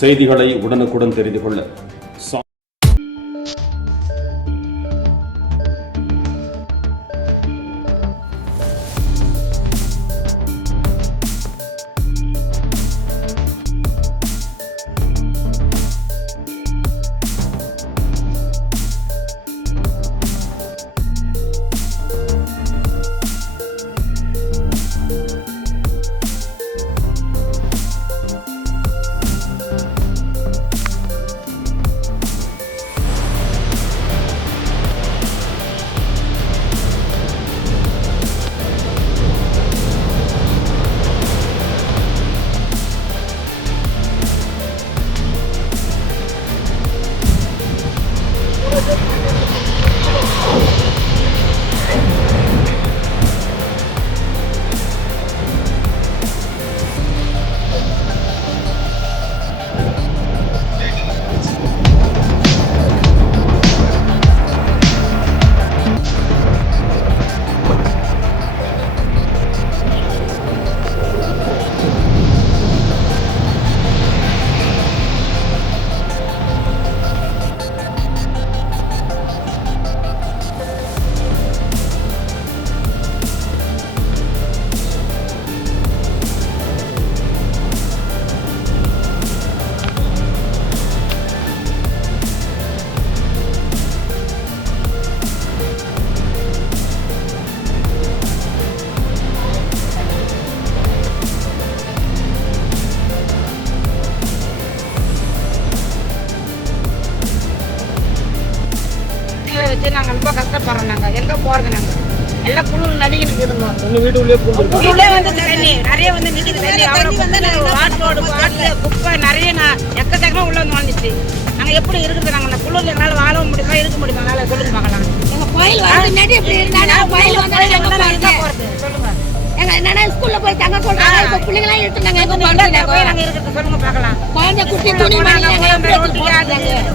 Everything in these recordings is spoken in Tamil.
செய்திகளை உடனுக்குடன் தெரிந்து கொள்ள நாங்கள் ரொம்ப கஷ்டப்படுறோம். நாங்கள் எங்கே போகிறது? நாங்கள் எல்லாம் குளிர் நடிகனுக்கு இருந்தோம். வீட்டுக்குள்ளே வந்து தண்ணி நிறைய வந்து நிற்கிது. தண்ணி அவ்வளோ வாட்டோடு வாட்டில் குப்பை நிறைய எக்கச்சக்கமாக உள்ள வந்து வந்துச்சு. நாங்கள் எப்படி இருக்குது? நாங்கள் அந்த குளிரில் எங்களால் வாழவும் முடியுமா, இருக்க முடியுமா? அதனால் சொல்லுங்க பார்க்கலாம். எங்கள் கோயில் வந்து எப்படி இருந்தாலும் கோயில் வந்து போகிறது சொல்லுங்க. எங்க என்னன்னா ஸ்கூல்ல போய் தங்க சொல்றாங்க. இப்ப பிள்ளைங்கலாம் எடுத்துட்டாங்க. எங்க போய் நாங்கள் இருக்கிறது சொல்லுங்க பார்க்கலாம். குழந்தை குட்டி துணி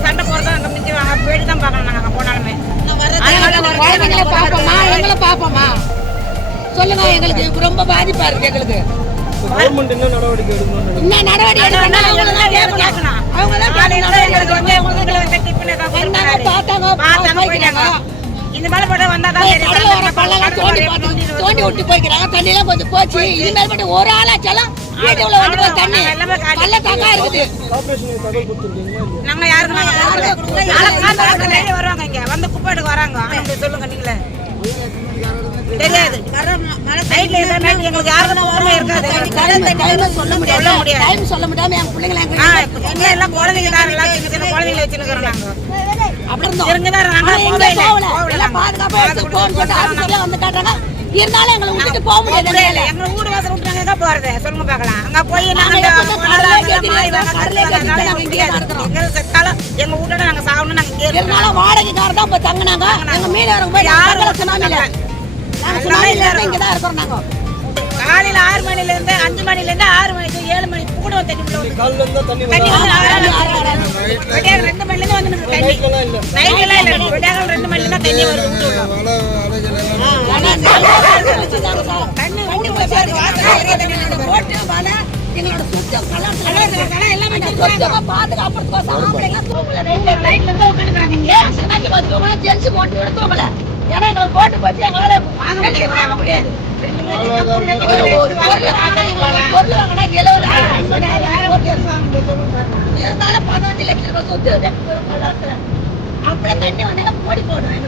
சண்டை போகிறதா அங்கே மிஞ்சி வாங்க போயிட்டு தான் பார்க்கலாம். நாங்கள் அங்கே போனாலுமே குழந்தைங்கள பாப்போமா, எங்களை பாப்போமா? சொல்லுங்க. எங்களுக்கு ரொம்ப பாதிப்பா இருக்கு. எங்களுக்கு என்ன நடவடிக்கை இந்த மேல போட்டு வந்தாதான் தோண்டி விட்டு போய்க்கிறாங்க. தண்ணி எல்லாம் கொஞ்சம் போச்சு. இது மேல போட்டு ஒரு ஆளாச்சாலும் வீட்டுக்குள்ள வந்து தண்ணி நல்ல தங்கா இருக்குது. நாங்க யாருக்கு வருவாங்க இங்க வந்து குப்பை எடுக்க வராங்க. சொல்லுங்க நீங்களே தெரியாது. எங்களுக்கு யாருக்கும் இருக்காது. சொல்ல முடியாது. சொல்ல முடியாம என் பிள்ளைங்களை எல்லாம் குழந்தைங்க தான் எல்லாம் சின்ன சின்ன குழந்தைங்களை வச்சுருக்கிறோம். நாங்க இருந்தாலும் எங்களை விட்டுட்டு போக முடியாது. எங்க வீடு வாசல் விட்டுறாங்க. எங்க போறது சொல்லுங்க பார்க்கலாம். அங்க போய் செத்தாலும் எங்க வீட்டோட நாங்க சாகணும். நாங்க இங்கே இருந்தாலும் வாடகைக்காரர் தான் போய் தங்கினாங்க. எங்க மீனவர்கள் போய் யாரும் சுனாமில இங்கதான் இருக்கிறோம். நாங்க காலையில 6 மணில இருந்து 5 மணில இருந்து 6 மணி 7 மணி கூட தண்ணி உள்ள வந்து 2 மணில இருந்து வந்து தண்ணி நைட்ல இல்ல விடாக 2 மணில இருந்து தண்ணி வருது. போட்டு வர எங்களோட சுத்தம் எல்லாமே பாதுகாப்புறதுக்கோசம் ஆம்பளைங்க தூங்கல. நைட்ல இருந்து உட்காந்துக்கிறாங்க. ஜென்ஸ் போட்டு விட தூங்கல. ஏன்னா எங்களுக்கு போட்டு போச்சு. எங்களால வாங்க முடியாது. இருந்தாலும் 15 லட்சம் ரூபாய் சொத்து அப்படியே தண்ணி வந்தாங்க போடி போடுவேன்.